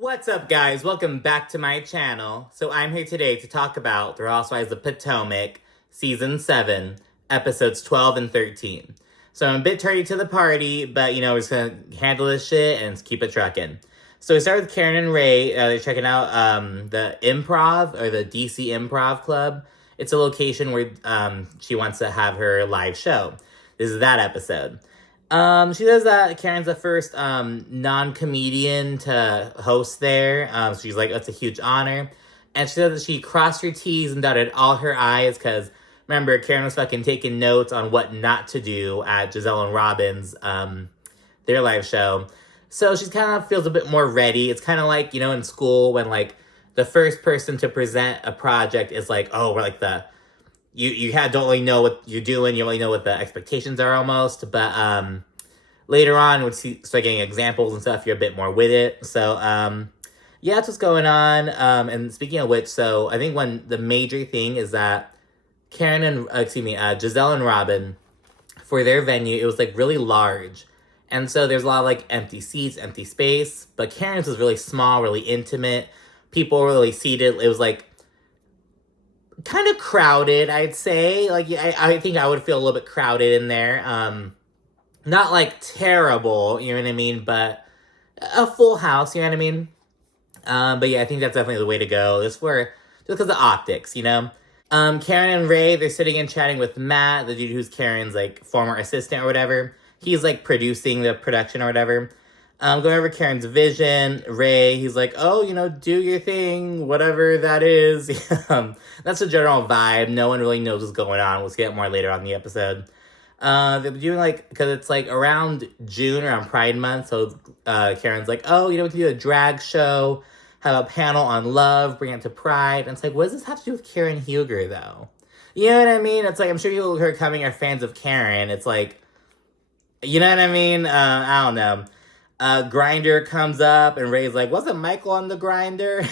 What's up, guys? Welcome back to my channel. So I'm here today to talk about The Housewives of Potomac, Season 7, Episodes 12 and 13. So I'm a bit tardy to the party, but, we're just gonna handle this shit and keep it trucking. So we start with Karen and Ray. They're checking out the Improv, or the DC Improv Club. It's a location where she wants to have her live show. This is that episode. She says that Karen's the first non-comedian to host there. So she's like, that's a huge honor. And she said that she crossed her T's and dotted all her I's because, remember, Karen was fucking taking notes on what not to do at Gizelle and Robyn's, their live show. So she kind of feels a bit more ready. It's kind of like, in school when, like, the first person to present a project is like, oh, we're like you don't really know what you're doing. You don't really know what the expectations are almost. But later on, when you start getting examples and stuff, you're a bit more with it. So, yeah, that's what's going on. And speaking of which, so I think the major thing is that Karen and, Gizelle and Robyn, for their venue, it was, like, really large. And so there's a lot of, like, empty seats, empty space. But Karen's was really small, really intimate. People were really seated. It was, like, kind of crowded, I'd say. Like, I think I would feel a little bit crowded in there. Not, like, terrible, you know what I mean? But a full house, you know what I mean? But yeah, I think that's definitely the way to go. Just because of optics, Karen and Ray, they're sitting and chatting with Matt, the dude who's Karen's, like, former assistant or whatever. He's, like, producing the production or whatever. Going over Karen's vision. Ray, he's like, oh, do your thing, whatever that is. That's the general vibe. No one really knows what's going on. We'll get more later on in the episode. They're doing, like, because it's, like, around June, around Pride Month, so Karen's like, oh, we can do a drag show, have a panel on love, bring it to Pride. And it's like, what does this have to do with Karen Huger, though? You know what I mean? It's like, I'm sure people who are coming are fans of Karen. It's like, you know what I mean? I don't know. Grinder comes up, and Ray's like, wasn't Michael on the Grinder?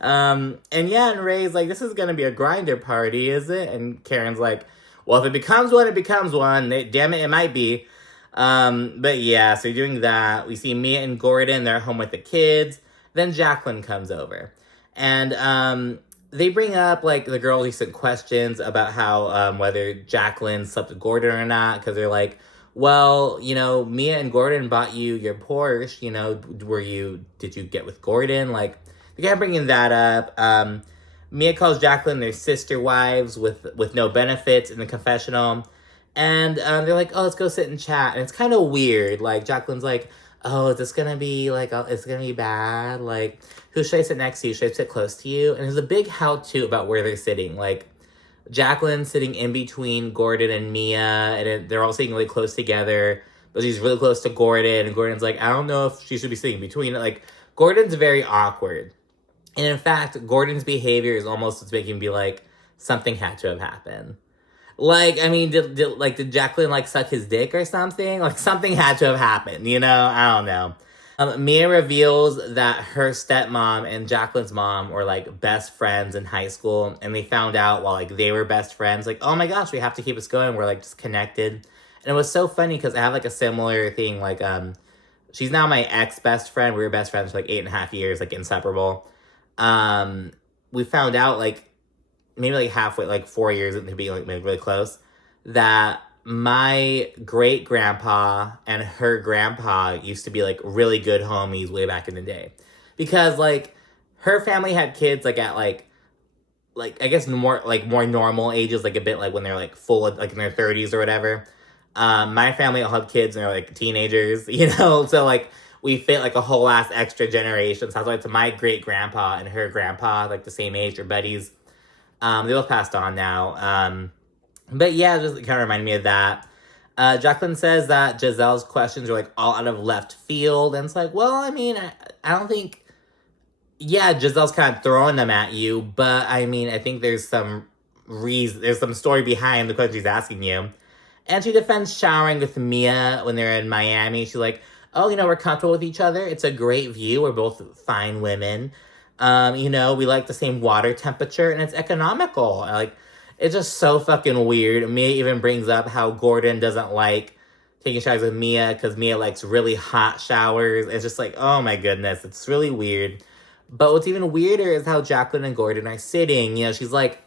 And Ray's like, this is gonna be a Grinder party, is it? And Karen's like, well, if it becomes one, it becomes one. Damn it, it might be. But yeah, so doing that. We see Mia and Gordon, they're home with the kids. Then Jacqueline comes over. And they bring up, like, the girls' recent questions about how, whether Jacqueline slept with Gordon or not. Because they're like, well, Mia and Gordon bought you your Porsche. Did you get with Gordon? Like, they kept bringing that up. Mia calls Jacqueline their sister wives with no benefits in the confessional. And they're like, oh, let's go sit and chat. And it's kind of weird. Like, Jacqueline's like, oh, is this going to be, like, it's going to be bad? Like, who should I sit next to you? Should I sit close to you? And there's a big how-to about where they're sitting. Like, Jacqueline's sitting in between Gordon and Mia, and they're all sitting really close together. But she's really close to Gordon, and Gordon's like, I don't know if she should be sitting between. Like, Gordon's very awkward. And in fact, Gordon's behavior is almost what's making me be like, something had to have happened. Like, I mean, did Jacqueline, like, suck his dick or something? Like, something had to have happened, I don't know. Mia reveals that her stepmom and Jacqueline's mom were, like, best friends in high school. And they found out while, like, they were best friends. Like, oh my gosh, we have to keep us going. We're, like, just connected. And it was so funny because I have, like, a similar thing. Like, she's now my ex-best friend. We were best friends for, like, 8.5 years, like, inseparable. We found out, like, maybe, like, halfway, like, 4 years into being, like, really close, that my great-grandpa and her grandpa used to be, like, really good homies way back in the day. Because, like, her family had kids, like, at, like, I guess more normal ages, like, a bit, like, when they're, like, full, like, in their 30s or whatever. My family all had kids, and they're, like, teenagers, So, like, we fit, like, a whole ass extra generation. So I was like, to my great-grandpa and her grandpa, like, the same age, or buddies. They both passed on now. But yeah, just kind of reminded me of that. Jacqueline says that Gizelle's questions are, like, all out of left field. And it's like, well, I mean, I don't think... Yeah, Gizelle's kind of throwing them at you. But, I mean, I think there's some reason... There's some story behind the question she's asking you. And she defends showering with Mia when they're in Miami. She's like, oh, we're comfortable with each other. It's a great view. We're both fine women. We like the same water temperature, and it's economical. Like, it's just so fucking weird. Mia even brings up how Gordon doesn't like taking showers with Mia because Mia likes really hot showers. It's just like, oh my goodness, it's really weird. But what's even weirder is how Jacqueline and Gordon are sitting. You know, she's like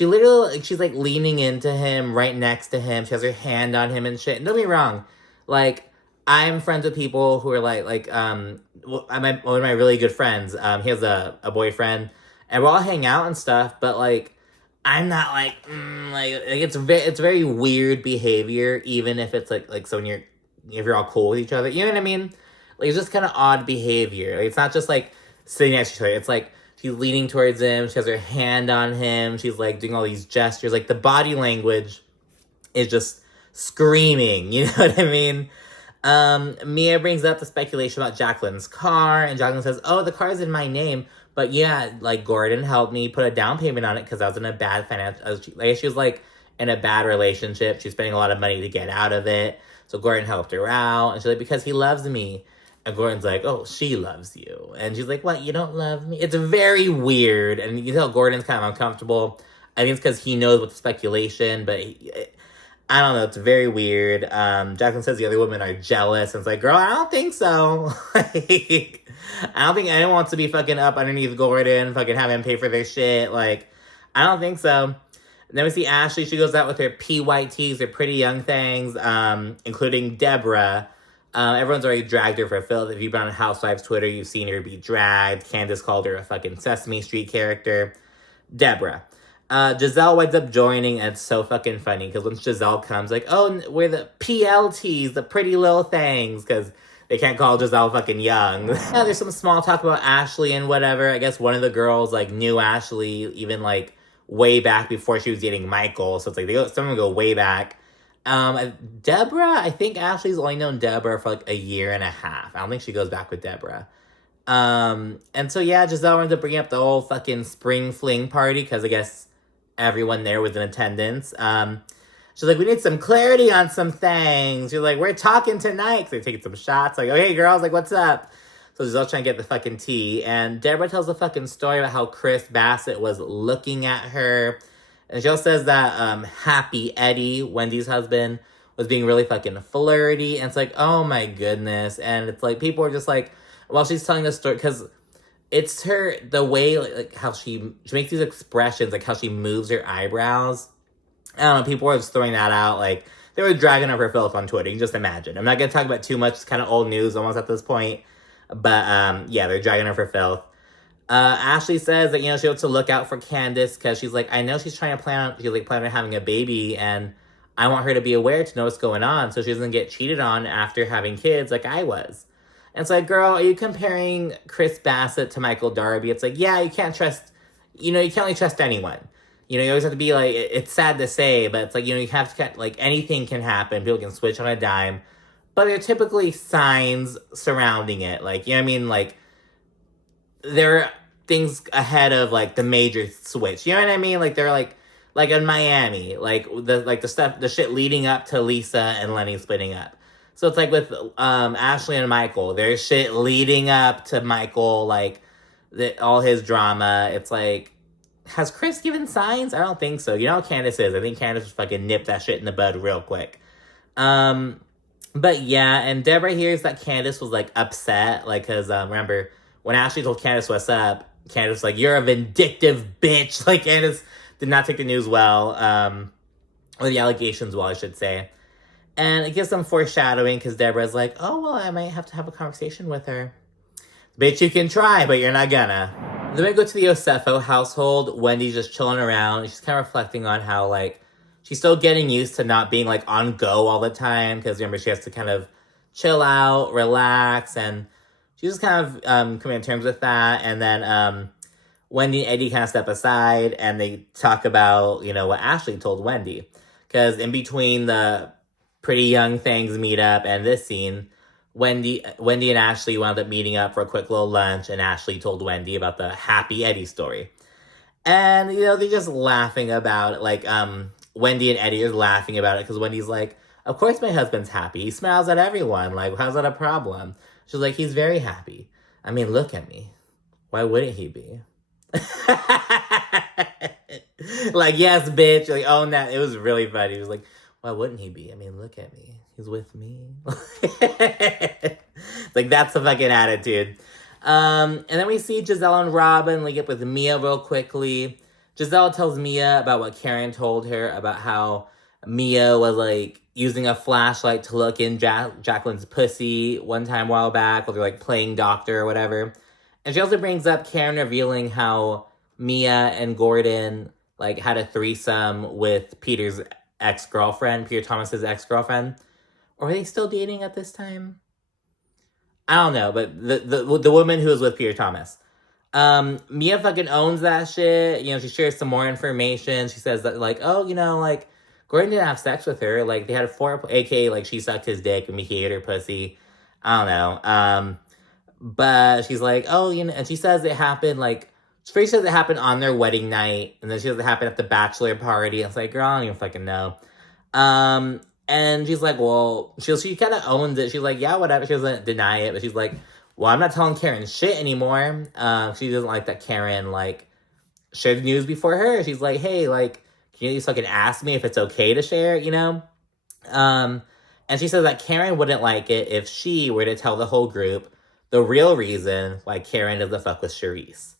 leaning into him, right next to him. She has her hand on him and shit. And don't be wrong, like, I'm friends with people who are one of my really good friends, he has a boyfriend, and we'll all hang out and stuff, but, like, I'm not, like, it's very weird behavior, even if it's, so when if you're all cool with each other, you know what I mean? Like, it's just kind of odd behavior. Like, it's not just, like, sitting next to each other. It's, like, she's leaning towards him, she has her hand on him, she's, like, doing all these gestures. Like, the body language is just screaming, you know what I mean? Mia brings up the speculation about Jacqueline's car, and Jacqueline says, oh, the car is in my name, but yeah, like, Gordon helped me put a down payment on it because I was in a bad she was, like, in a bad relationship. She's spending a lot of money to get out of it, so Gordon helped her out, and she's like, because he loves me. And Gordon's like, oh, she loves you. And she's like, what, you don't love me? It's very weird, and you can tell Gordon's kind of uncomfortable. I think it's because he knows what the speculation, but I don't know, it's very weird. Jacqueline says the other women are jealous, and it's like, girl, I don't think so. Like, I don't think anyone wants to be fucking up underneath Gordon, fucking have him pay for their shit. Like, I don't think so. And then we see Ashley, she goes out with her PYTs, her pretty young things, including Deborah. Everyone's already dragged her for filth. If you've been on Housewives Twitter, you've seen her be dragged. Candiace called her a fucking Sesame Street character. Deborah. Gizelle winds up joining, and it's so fucking funny, because once Gizelle comes, like, oh, we're the PLTs, the pretty little things, because they can't call Gizelle fucking young. Yeah, there's some small talk about Ashley and whatever. I guess one of the girls, like, knew Ashley even, like, way back before she was dating Michael, so it's like, some of them go way back. Deborah, I think Ashley's only known Deborah for, like, a year and a half. I don't think she goes back with Deborah. And so, yeah, Gizelle ends up bringing up the whole fucking spring fling party, because I guess everyone there was in attendance. She's like, we need some clarity on some things. She's like, we're talking tonight. So they're taking some shots. Like, okay, girls, like, what's up? So Gizelle's trying to get the fucking tea. And Deborah tells a fucking story about how Charrisse Bassett was looking at her. And she also says that Happy Eddie, Wendy's husband, was being really fucking flirty. And it's like, oh my goodness. And it's like, people are just like, while she's telling the story, because it's her, the way, like how she makes these expressions, like how she moves her eyebrows. I don't know, people were just throwing that out, like, they were dragging up her filth on Twitter, you can just imagine. I'm not going to talk about too much, it's kind of old news almost at this point. But, yeah, they're dragging her for filth. Ashley says that, you know, she wants to look out for Candiace, because she's like, I know she's planning on having a baby, and I want her to be aware to know what's going on, so she doesn't get cheated on after having kids like I was. And it's like, girl, are you comparing Charrisse Bassett to Michael Darby? It's like, yeah, you can't really trust anyone. You know, you always have to be like, it's sad to say, but it's like, you know, you have to, like, anything can happen. People can switch on a dime. But there are typically signs surrounding it. Like, you know what I mean? Like, there are things ahead of, like, the major switch. You know what I mean? Like, they're like in Miami. The shit leading up to Lisa and Lenny splitting up. So it's like with Ashley and Michael, there's shit leading up to Michael, like, all his drama. It's like, has Chris given signs? I don't think so. You know how Candiace is. I think Candiace would fucking nip that shit in the bud real quick. But yeah, and Deborah hears that Candiace was, like, upset, like, because, remember, when Ashley told Candiace what's up, Candiace was like, you're a vindictive bitch. Like, Candiace did not take the news well, or the allegations well, I should say. And it gives some foreshadowing, because Deborah's like, oh, well, I might have to have a conversation with her. Bitch, you can try, but you're not gonna. Then we go to the Osefo household. Wendy's just chilling around. She's kind of reflecting on how, like, she's still getting used to not being, like, on go all the time, because, remember, she has to kind of chill out, relax, and she's just kind of coming to terms with that. And then Wendy and Eddie kind of step aside, and they talk about, you know, what Ashley told Wendy. Because in between the pretty young things meet up and this scene, Wendy and Ashley wound up meeting up for a quick little lunch, and Ashley told Wendy about the Happy Eddie story. And, you know, they're just laughing about it. Like, Wendy and Eddie are laughing about it, because Wendy's like, of course my husband's happy. He smiles at everyone. Like, how's that a problem? She's like, he's very happy. I mean, look at me. Why wouldn't he be? Like, yes, bitch. Like, own that. It was really funny. He was like, why wouldn't he be? I mean, look at me. He's with me. Like, that's the fucking attitude. And then we see Gizelle and Robyn link up with Mia real quickly. Gizelle tells Mia about what Karen told her about how Mia was, like, using a flashlight to look in Jacqueline's pussy one time a while back while they're, like, playing doctor or whatever. And she also brings up Karen revealing how Mia and Gordon, like, had a threesome with Peter's ex-girlfriend, Peter Thomas's ex-girlfriend. Or are they still dating at this time? I don't know, but the woman who was with Peter Thomas. Mia fucking owns that shit. You know, she shares some more information. She says that, like, oh, you know, like, Gordon didn't have sex with her. Like, they had aka, like, she sucked his dick and he ate her pussy. I don't know. But she's like, oh, you know, and she says it happened, like, she says it happened on their wedding night, and then she says it happened at the bachelor party. It's like, girl, I don't even fucking know. And she's like, well, she kind of owns it. She's like, yeah, whatever. She doesn't deny it, but she's like, well, I'm not telling Karen shit anymore. She doesn't like that Karen, like, shared the news before her. She's like, hey, like, can you at least fucking ask me if it's okay to share, you know? And she says that Karen wouldn't like it if she were to tell the whole group the real reason why Karen doesn't fuck with Charrisse.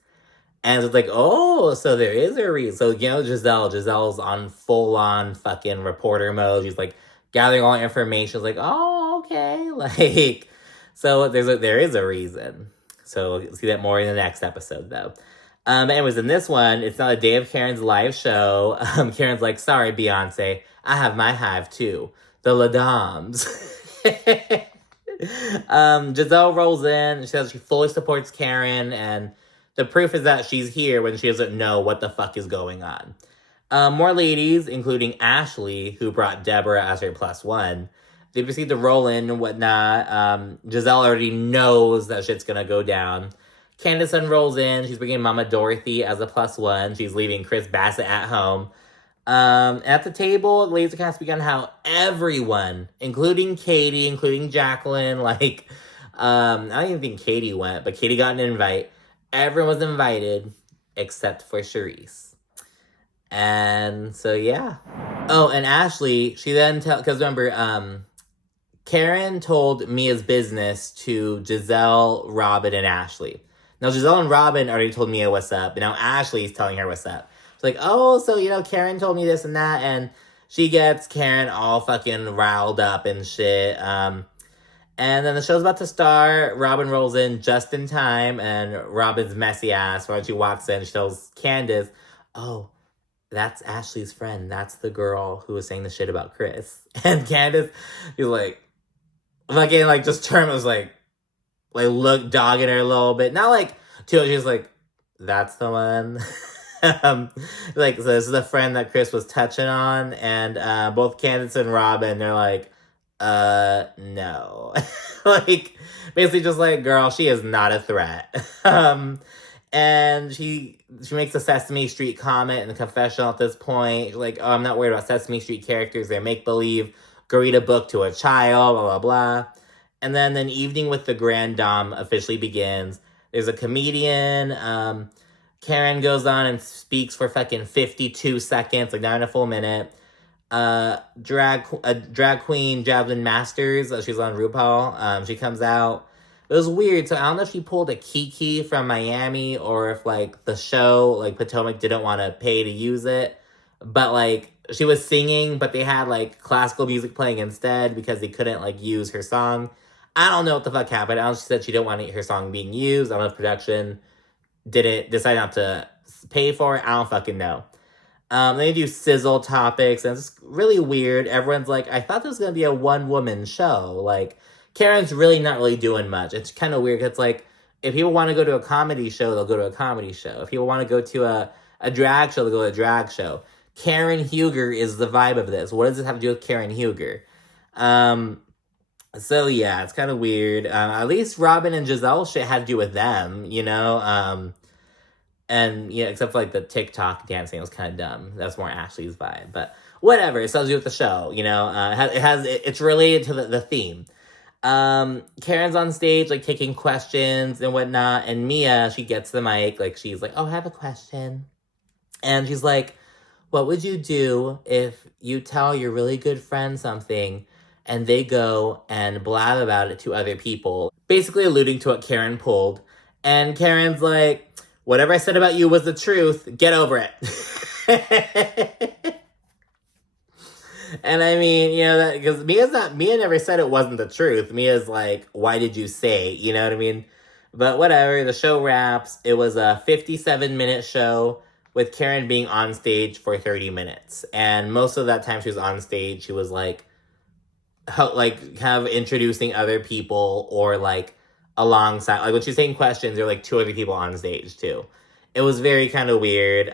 And it's like, oh, so there is a reason. So, you know, Gizelle's on full-on fucking reporter mode. She's, like, gathering all the information. She's like, oh, okay. Like, so there is a reason. So we'll see that more in the next episode, though. Anyways, in this one, it's not a day of Karen's live show. Karen's like, sorry, Beyonce, I have my hive, too. The Ladams. Gizelle rolls in. She says she fully supports Karen, and the proof is that she's here when she doesn't know what the fuck is going on. More ladies, including Ashley, who brought Deborah as her +1. They proceed to roll in and whatnot. Gizelle already knows that shit's gonna go down. Candiace rolls in. She's bringing Mama Dorothy as a +1. She's leaving Chris Bassett at home. At the table, the ladies are kind of speaking on how everyone, including Katie, including Jacqueline, like, I don't even think Katie went, but Katie got an invite. Everyone was invited except for Charrisse. And so, yeah. Oh, and Ashley, she then because remember, Karen told Mia's business to Gizelle, Robyn, and Ashley. Now, Gizelle and Robyn already told Mia what's up, and now Ashley's telling her what's up. It's like, oh, so, you know, Karen told me this and that, and she gets Karen all fucking riled up and shit. And then the show's about to start. Robyn rolls in just in time, and Robyn's messy ass, when she walks in, she tells Candiace, oh, that's Ashley's friend. That's the girl who was saying the shit about Chris. And Candiace, he's like, fucking, like, just turned, was like, look, dogging her a little bit. Not like, too, she's like, that's the one. Like, so this is the friend that Chris was touching on, and both Candiace and Robyn, they're like, no. Like, basically just like, girl, she is not a threat. And she makes a Sesame Street comment in the confessional at this point. She's like, oh, I'm not worried about Sesame Street characters. They're make-believe. Go read a book to a child, blah, blah, blah. And then an evening with the Grand Dame officially begins. There's a comedian. Karen goes on and speaks for fucking 52 seconds, like not in a full minute. Drag queen Javelin Masters, she's on RuPaul. She comes out. It was weird. So I don't know if she pulled a Kiki from Miami or if, like, the show, like, Potomac didn't want to pay to use it. But, like, she was singing, but they had, like, classical music playing instead because they couldn't, like, use her song. I don't know what the fuck happened. I don't know, she said she didn't want her song being used. I don't know if production didn't decide not to pay for it. I don't fucking know. They do sizzle topics, and it's really weird. Everyone's like, I thought this was going to be a one-woman show. Like, Karen's really not really doing much. It's kind of weird. It's like, if people want to go to a comedy show, they'll go to a comedy show. If people want to go to a drag show, they'll go to a drag show. Karen Huger is the vibe of this. What does this have to do with Karen Huger? So, yeah, it's kind of weird. At least Robyn and Gizelle shit had to do with them, you know? And, yeah, except for, like, the TikTok dancing was kind of dumb. That's more Ashley's vibe. But whatever, it's something to do with the show, you know? It's related to the theme. Karen's on stage, like, taking questions and whatnot. And Mia, she gets the mic. Like, she's like, oh, I have a question. And she's like, what would you do if you tell your really good friend something and they go and blab about it to other people, basically alluding to what Karen pulled. And Karen's like, whatever I said about you was the truth. Get over it. And I mean, you know, that because Mia never said it wasn't the truth. Mia's like, why did you say? You know what I mean? But whatever, the show wraps. It was a 57-minute show with Karen being on stage for 30 minutes. And most of that time she was on stage, she was like kind of introducing other people or like alongside, like when she's taking questions, there were like two other people on stage too. It was very kind of weird.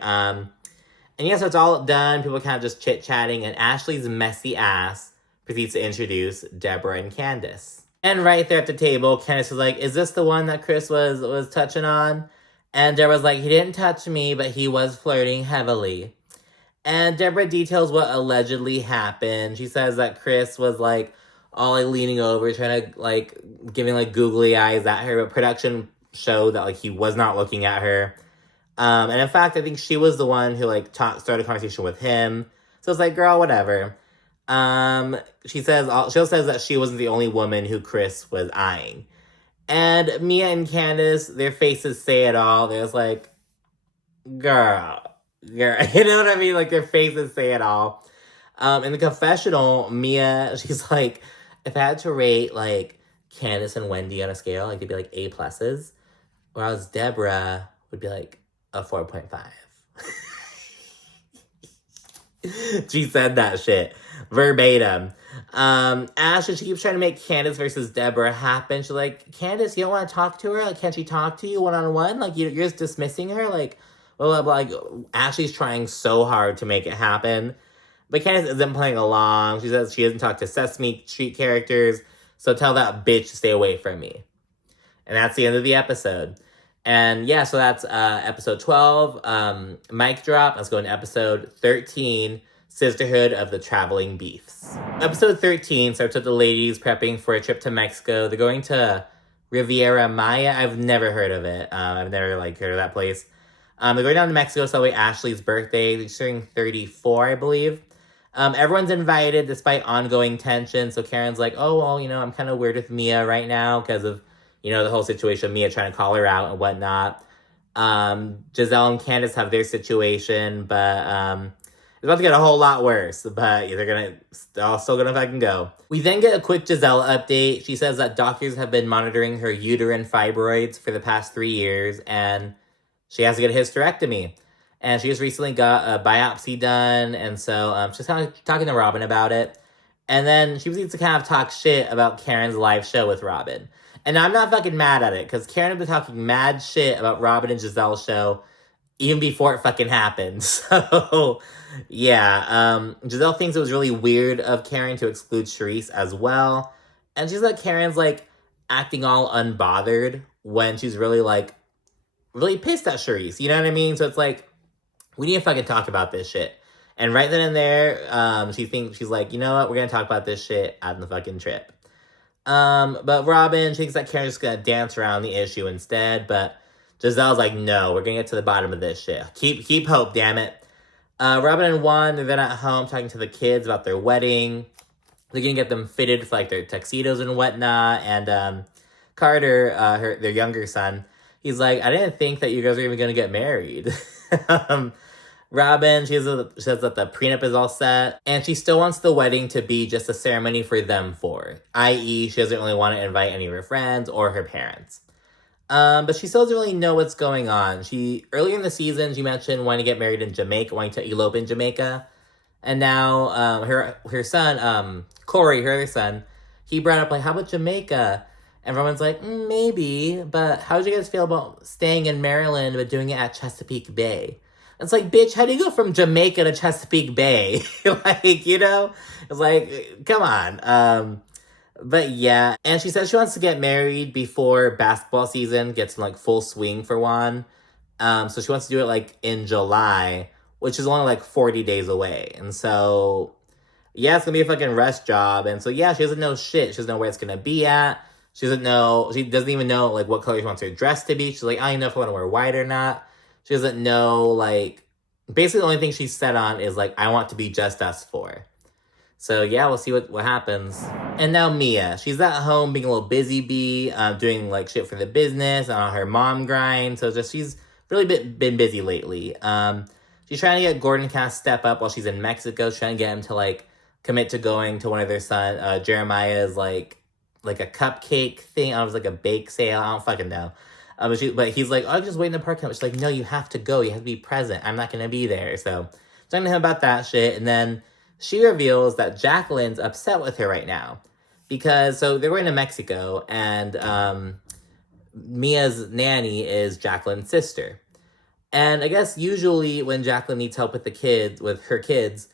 And yeah, so it's all done. People kind of just chit-chatting, and Ashley's messy ass proceeds to introduce Deborah and Candiace. And right there at the table, Candiace was like, is this the one that Chris was touching on? And Deborah's like, he didn't touch me, but he was flirting heavily. And Deborah details what allegedly happened. She says that Chris was like all like leaning over, trying to like giving like googly eyes at her, but production showed that like he was not looking at her. And in fact, I think she was the one who like started a conversation with him. So it's like, girl, whatever. She also says that she wasn't the only woman who Chris was eyeing. And Mia and Candiace, their faces say it all. There's like, girl, you know what I mean? Like their faces say it all. In the confessional, Mia, she's like, if I had to rate like Candiace and Wendy on a scale, like they'd be like A pluses, whereas Deborah would be like a 4.5. She said that shit verbatim. Ashley, she keeps trying to make Candiace versus Deborah happen. She's like, Candiace, you don't want to talk to her? Like, can't she talk to you one-on-one? Like, you're just dismissing her? Like, blah, blah, blah. Like, Ashley's trying so hard to make it happen. But Candiace isn't playing along. She says she hasn't talked to Sesame Street characters, so tell that bitch to stay away from me. And that's the end of the episode. And yeah, so that's episode 12, mic drop. Let's go into episode 13, Sisterhood of the Traveling Beefs. Episode 13 starts with the ladies prepping for a trip to Mexico. They're going to Riviera Maya. I've never heard of it. I've never like heard of that place. They're going down to Mexico to celebrate Ashley's birthday. They're turning 34, I believe. Everyone's invited despite ongoing tension. So Karen's like, oh, well, you know, I'm kind of weird with Mia right now because of, you know, the whole situation, Mia trying to call her out and whatnot. Gizelle and Candiace have their situation, but it's about to get a whole lot worse. But yeah, they're still gonna fucking go. We then get a quick Gizelle update. She says that doctors have been monitoring her uterine fibroids for the past 3 years, and she has to get a hysterectomy. And she just recently got a biopsy done, and so she's kind of talking to Robyn about it. And then she proceeds to kind of talk shit about Karen's live show with Robyn. And I'm not fucking mad at it, because Karen had been talking mad shit about Robyn and Gizelle's show even before it fucking happened. So, yeah. Gizelle thinks it was really weird of Karen to exclude Charrisse as well. And she's like, Karen's, like, acting all unbothered when she's really, like, really pissed at Charrisse. You know what I mean? So it's like, we need to fucking talk about this shit. And right then and there, she's like, you know what? We're going to talk about this shit on the fucking trip. But Robyn, she thinks that Karen's just gonna dance around the issue instead, but Gizelle's like, no, we're gonna get to the bottom of this shit. Keep hope, damn it. Robyn and Juan, they're then at home talking to the kids about their wedding. They're gonna get them fitted for like their tuxedos and whatnot, and Carter, their younger son, he's like, I didn't think that you guys were even gonna get married. Robyn, she says that the prenup is all set, and she still wants the wedding to be just a ceremony for them four, i.e. she doesn't really want to invite any of her friends or her parents. But she still doesn't really know what's going on. Earlier in the season, she mentioned wanting to get married in Jamaica, wanting to elope in Jamaica, and now her son, Corey, her other son, he brought up, like, how about Jamaica? And everyone's like, maybe, but how would you guys feel about staying in Maryland but doing it at Chesapeake Bay? It's like, bitch, how do you go from Jamaica to Chesapeake Bay? Like, you know? It's like, come on. But yeah. And she says she wants to get married before basketball season gets in, like, full swing for Juan. So she wants to do it, like, in July, which is only, like, 40 days away. And so, yeah, it's gonna be a fucking rush job. And so, yeah, she doesn't know shit. She doesn't know where it's gonna be at. She doesn't even know, like, what color she wants her dress to be. She's like, I don't even know if I want to wear white or not. She doesn't know, like, basically the only thing she's set on is, like, I want to be just us four. So yeah, we'll see what happens. And now Mia, she's at home being a little busy bee, doing like shit for the business on her mom grind. So just she's really been busy lately. She's trying to get Gordon to kind of step up while she's in Mexico. She's trying to get him to like commit to going to one of their son Jeremiah's like a cupcake thing. I was like a bake sale. I don't fucking know. But he's like, oh, just wait in the parking lot. She's like, no, you have to go. You have to be present. I'm not gonna be there. So talking to him about that shit, and then she reveals that Jacqueline's upset with her right now because so they're going to Mexico, and Mia's nanny is Jacqueline's sister. And I guess usually when Jacqueline needs help with her kids,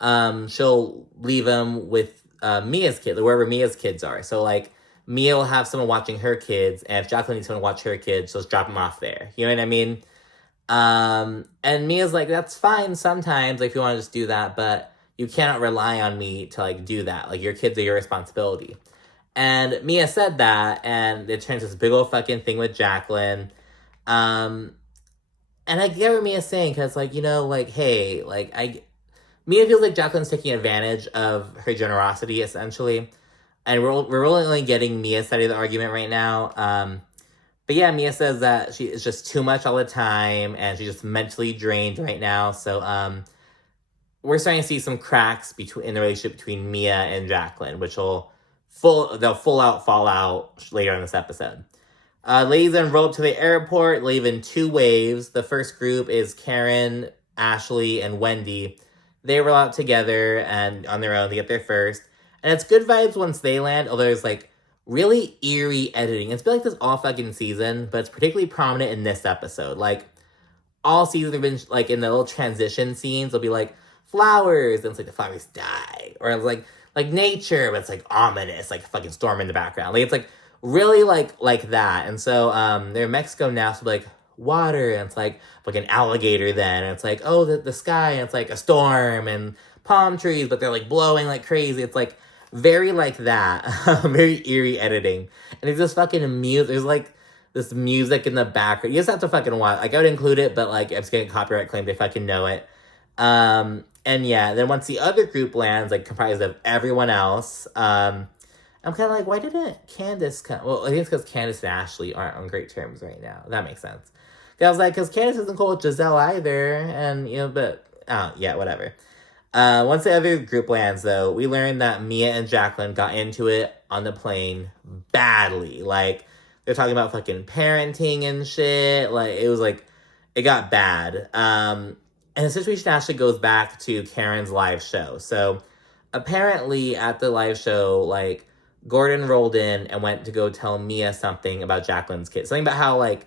she'll leave them with Mia's kids, wherever Mia's kids are. So like Mia will have someone watching her kids, and if Jacqueline needs someone to watch her kids, she'll just drop them off there. You know what I mean? And Mia's like, that's fine sometimes, like, if you want to just do that, but you cannot rely on me to like do that. Like, your kids are your responsibility. And Mia said that, and it turns this big old fucking thing with Jacqueline. And I get what Mia's saying, because, like, you know, like, hey, like, Mia feels like Jacqueline's taking advantage of her generosity, essentially. And we're really only getting Mia's side of the argument right now. But yeah, Mia says that it's just too much all the time, and she's just mentally drained right now. So, we're starting to see some cracks in the relationship between Mia and Jacqueline, which they'll full out fall out later in this episode. Ladies then roll up to the airport, leave in two waves. The first group is Karen, Ashley, and Wendy. They roll out together and on their own. They get there first. And it's good vibes once they land, although there's like really eerie editing. It's been like this all fucking season, but it's particularly prominent in this episode. Like, all season have been like in the little transition scenes, they'll be like flowers, and it's like the flowers die. Or it's like nature, but it's like ominous, like a fucking storm in the background. Like, it's like really like that. And so they're in Mexico now, so like water, and it's like an alligator then, and it's like, oh, the sky, and it's like a storm and palm trees, but they're like blowing like crazy. It's like very like that. Very eerie editing. And it's just fucking music. There's like this music in the background. You just have to fucking watch. Like, I would include it, but like, I'm just getting copyright claimed. They fucking know it. And yeah, then once the other group lands, like comprised of everyone else, I'm kind of like, why didn't Candiace come? Well, I think it's because Candiace and Ashley aren't on great terms right now. That makes sense. I was like, because Candiace isn't cool with Gizelle either, and, you know, but, yeah, whatever. Once the other group lands, though, we learned that Mia and Jacqueline got into it on the plane badly. Like, they're talking about fucking parenting and shit. Like, it was like, it got bad. And the situation actually goes back to Karen's live show. So, apparently, at the live show, like, Gordon rolled in and went to go tell Mia something about Jacqueline's kids. Something about how, like,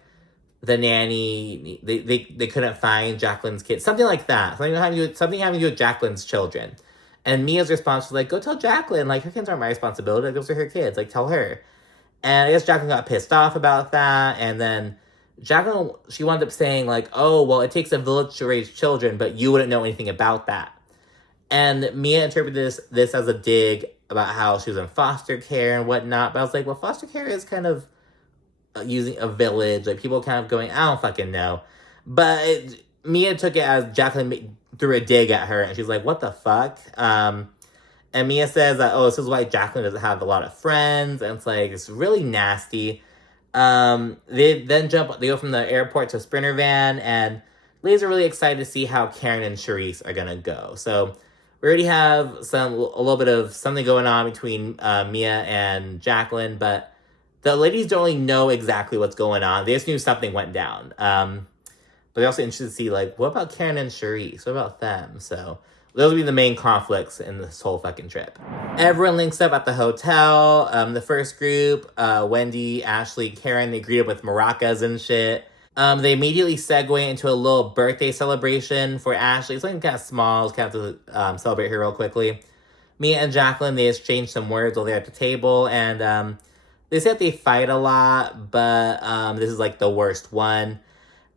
the nanny, they couldn't find Jacqueline's kids. Something like that. Something having to do with Jacqueline's children. And Mia's response was like, go tell Jacqueline. Like, her kids aren't my responsibility. Like, those are her kids. Like, tell her. And I guess Jacqueline got pissed off about that. And then Jacqueline, she wound up saying, like, oh, well, it takes a village to raise children, but you wouldn't know anything about that. And Mia interpreted this as a dig about how she was in foster care and whatnot. But I was like, well, foster care is kind of using a village. Like, people kind of going, I don't fucking know. But Mia took it as Jacqueline threw a dig at her. And she's like, what the fuck? And Mia says that, oh, this is why Jacqueline doesn't have a lot of friends. And it's like, it's really nasty. They go from the airport to a Sprinter van, and ladies are really excited to see how Karen and Charrisse are gonna go. So we already have a little bit of something going on between Mia and Jacqueline, but the ladies don't really know exactly what's going on. They just knew something went down. But they're also interested to see, like, what about Karen and Charrisse? What about them? So those will be the main conflicts in this whole fucking trip. Everyone links up at the hotel. The first group, Wendy, Ashley, Karen, they greet up with maracas and shit. They immediately segue into a little birthday celebration for Ashley. Something kind of small, kind of to celebrate her real quickly. Mia and Jacqueline, they exchange some words while they're at the table, and they say that they fight a lot, but this is like the worst one.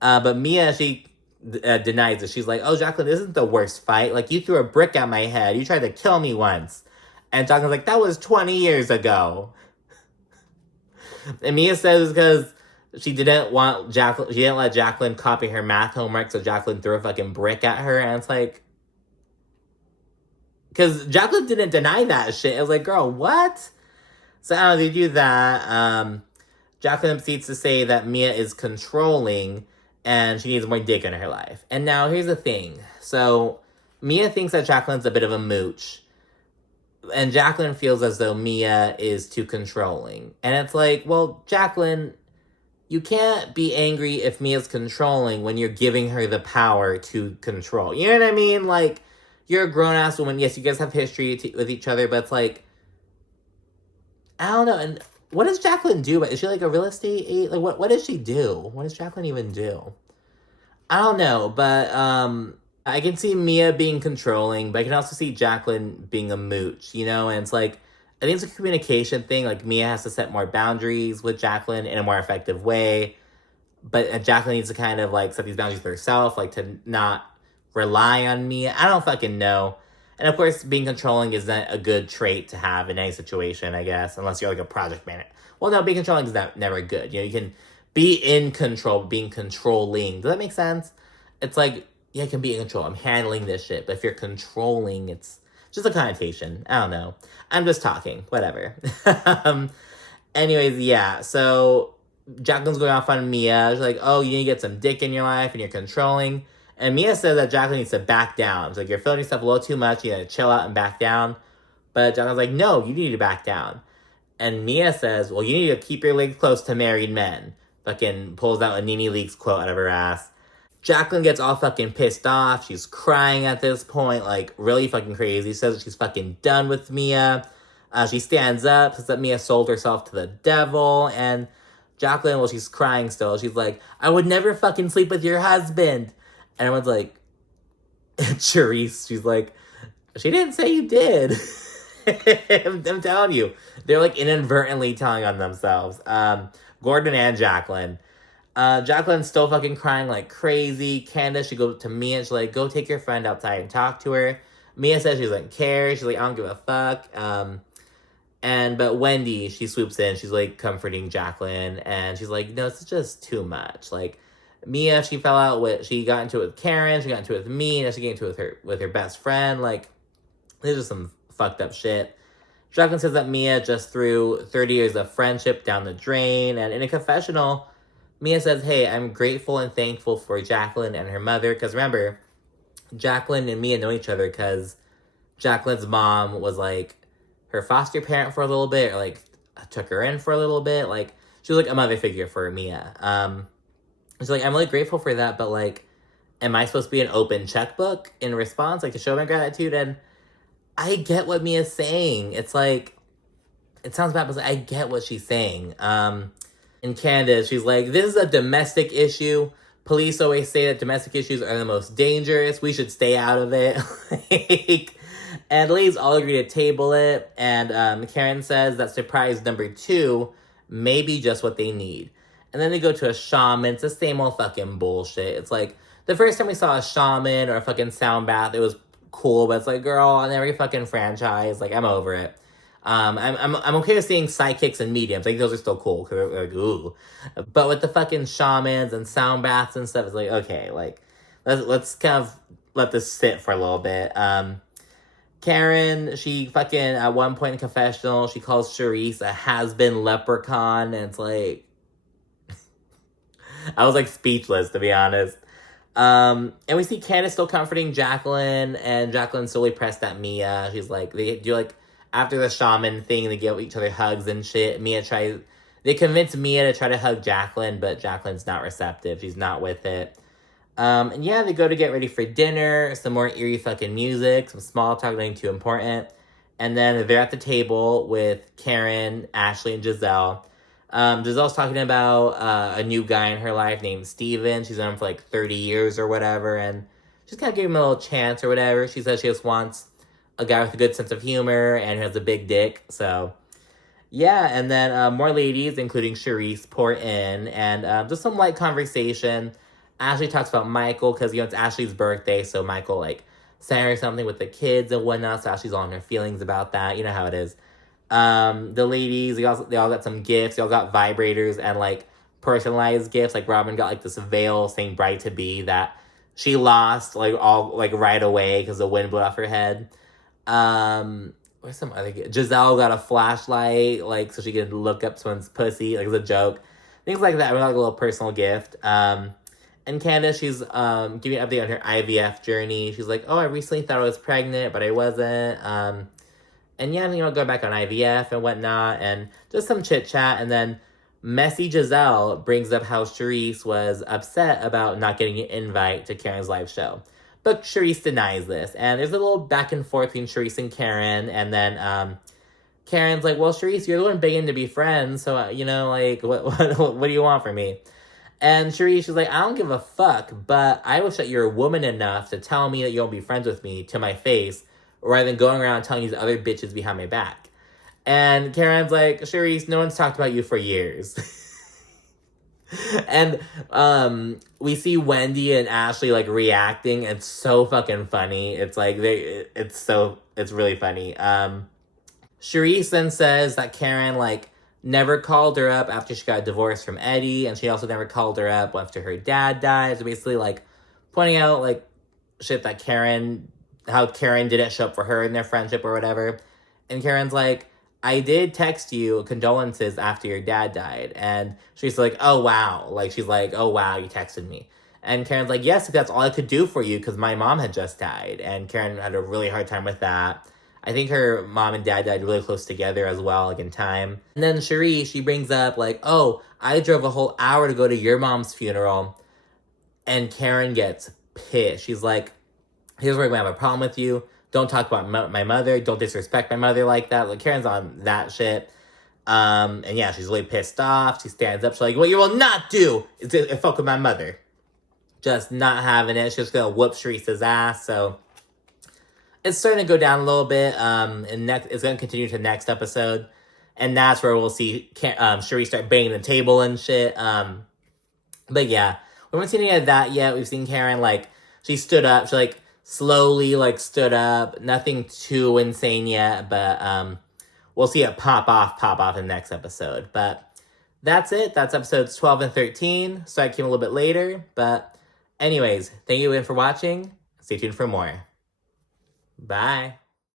But Mia, she denies it. She's like, oh, Jacqueline, this isn't the worst fight. Like, you threw a brick at my head. You tried to kill me once. And Jacqueline's like, that was 20 years ago. And Mia says because she didn't let Jacqueline copy her math homework, so Jacqueline threw a fucking brick at her. And it's like, Because Jacqueline didn't deny that shit. I was like, girl, what? So, I don't know, they do that. Jacqueline proceeds to say that Mia is controlling and she needs more dick in her life. And now, here's the thing. So, Mia thinks that Jacqueline's a bit of a mooch. And Jacqueline feels as though Mia is too controlling. And it's like, well, Jacqueline, you can't be angry if Mia's controlling when you're giving her the power to control. You know what I mean? Like, you're a grown-ass woman. Yes, you guys have history with each other, but it's like, I don't know. And what does Jacqueline do? Is she like a real estate agent? Like, what does she do? What does Jacqueline even do? I don't know, but I can see Mia being controlling, but I can also see Jacqueline being a mooch, you know? And it's like, I think it's a communication thing. Like, Mia has to set more boundaries with Jacqueline in a more effective way. But Jacqueline needs to kind of, like, set these boundaries for herself, like, to not rely on Mia. I don't fucking know. And, of course, being controlling isn't a good trait to have in any situation, I guess, unless you're, like, a project manager. Well, no, being controlling is never good. You know, you can be in control, being controlling. Does that make sense? It's like, yeah, I can be in control. I'm handling this shit. But if you're controlling, it's just a connotation. I don't know. I'm just talking. Whatever. Anyways, yeah. So Jacqueline's going off on Mia. She's like, oh, you need to get some dick in your life and you're controlling. And Mia says that Jacqueline needs to back down. She's like, you're feeling yourself a little too much. You gotta chill out and back down. But Jacqueline's like, no, you need to back down. And Mia says, well, you need to keep your legs close to married men. Fucking pulls out a Nene Leakes quote out of her ass. Jacqueline gets all fucking pissed off. She's crying at this point, like, really fucking crazy. Says that she's fucking done with Mia. She stands up, says that Mia sold herself to the devil. And Jacqueline, well, she's crying still. She's like, I would never fucking sleep with your husband. And everyone's like, Charrisse, she's like, she didn't say you did. I'm telling you. They're, like, inadvertently telling on themselves. Gordon and Jacqueline. Jacqueline's still fucking crying like crazy. Candiace, she goes to Mia and she's like, go take your friend outside and talk to her. Mia says she doesn't care. She's like, I don't give a fuck. But Wendy, she swoops in. She's like comforting Jacqueline. And she's like, no, it's just too much. Like, Mia, she got into it with Karen. She got into it with me. Now she got into it with her best friend. Like, this is some fucked up shit. Jacqueline says that Mia just threw 30 years of friendship down the drain. And in a confessional, Mia says, hey, I'm grateful and thankful for Jacqueline and her mother. Because remember, Jacqueline and Mia know each other because Jacqueline's mom was, like, her foster parent for a little bit. Or, like, took her in for a little bit. Like, she was, like, a mother figure for Mia. She's like, I'm really grateful for that. But, like, am I supposed to be an open checkbook in response? Like, to show my gratitude? And I get what Mia's saying. It's, like, it sounds bad, but I get what she's saying. And Candiace, she's like, this is a domestic issue. Police always say that domestic issues are the most dangerous. We should stay out of it. And the ladies all agree to table it. And Karen says that surprise number 2 may be just what they need. And then they go to a shaman. It's the same old fucking bullshit. It's like, the first time we saw a shaman or a fucking sound bath, it was cool. But it's like, girl, on every fucking franchise, like, I'm over it. I'm okay with seeing sidekicks and mediums. Like, those are still cool, because they're like, ooh. But with the fucking shamans and sound baths and stuff, it's like, okay, like, let's kind of let this sit for a little bit. Karen, she fucking, at one point in the confessional, she calls Charrisse a has-been leprechaun, and it's like, I was, like, speechless, to be honest. And we see Candiace still comforting Jacqueline, and Jacqueline's solely pressed at Mia. She's like, they do, like, after the shaman thing, they give each other hugs and shit. They convince Mia to try to hug Jacqueline, but Jacqueline's not receptive. She's not with it. And yeah, they go to get ready for dinner. Some more eerie fucking music. Some small talk, nothing too important. And then they're at the table with Karen, Ashley, and Gizelle. Giselle's talking about a new guy in her life named Steven. She's known him for like 30 years or whatever. And she's kind of giving him a little chance or whatever. She says she just wants a guy with a good sense of humor and who has a big dick. So, yeah. And then more ladies, including Charrisse, pour in. And just some light conversation. Ashley talks about Michael because, you know, it's Ashley's birthday. So Michael, like, sent her something with the kids and whatnot. So Ashley's all in her feelings about that. You know how it is. The ladies, they all got some gifts. They all got vibrators and, like, personalized gifts. Like, Robyn got, like, this veil saying bride to be that she lost, like, all, like, right away because the wind blew off her head. Where's some other Gizelle got a flashlight, like, so she could look up someone's pussy, like, as a joke. Things like that. We got like a little personal gift. And Candiace, she's giving an update on her IVF journey. She's like, oh, I recently thought I was pregnant, but I wasn't. And yeah, go back on IVF and whatnot, and just some chit chat. And then messy Gizelle brings up how Charrisse was upset about not getting an invite to Karen's live show. But Charrisse denies this. And there's a little back and forth between Charrisse and Karen. And then Karen's like, well, Charrisse, you're the one begging to be friends. So, like, what do you want from me? And Charrisse, she's like, I don't give a fuck, but I wish that you're a woman enough to tell me that you won't be friends with me to my face, rather than going around telling these other bitches behind my back. And Karen's like, Charrisse, no one's talked about you for years. And we see Wendy and Ashley like reacting. It's so fucking funny. It's like it's really funny. Charrisse then says that Karen like never called her up after she got divorced from Eddie, and she also never called her up after her dad died. So basically like pointing out like shit that how Karen didn't show up for her in their friendship or whatever. And Karen's like, I did text you condolences after your dad died. And she's like, oh, wow. Like, she's like, oh, wow, you texted me. And Karen's like, yes, that's all I could do for you because my mom had just died. And Karen had a really hard time with that. I think her mom and dad died really close together as well, like in time. And then Charrisse, she brings up like, oh, I drove a whole hour to go to your mom's funeral. And Karen gets pissed. She's like, here's where we have a problem with you. Don't talk about my mother. Don't disrespect my mother like that. Like, Karen's on that shit. And yeah, she's really pissed off. She stands up. She's like, what you will not do is fuck with my mother. Just not having it. She's just going to whoop Charisse's ass. So it's starting to go down a little bit. And it's going to continue to the next episode. And that's where we'll see Charrisse start banging the table and shit. But yeah, we haven't seen any of that yet. We've seen Karen, like, she stood up. She, like, slowly, like, stood up. Nothing too insane yet, but we'll see it pop off in the next episode. But that's it. That's episodes 12 and 13. So I came a little bit later. But anyways, thank you again for watching. Stay tuned for more. Bye.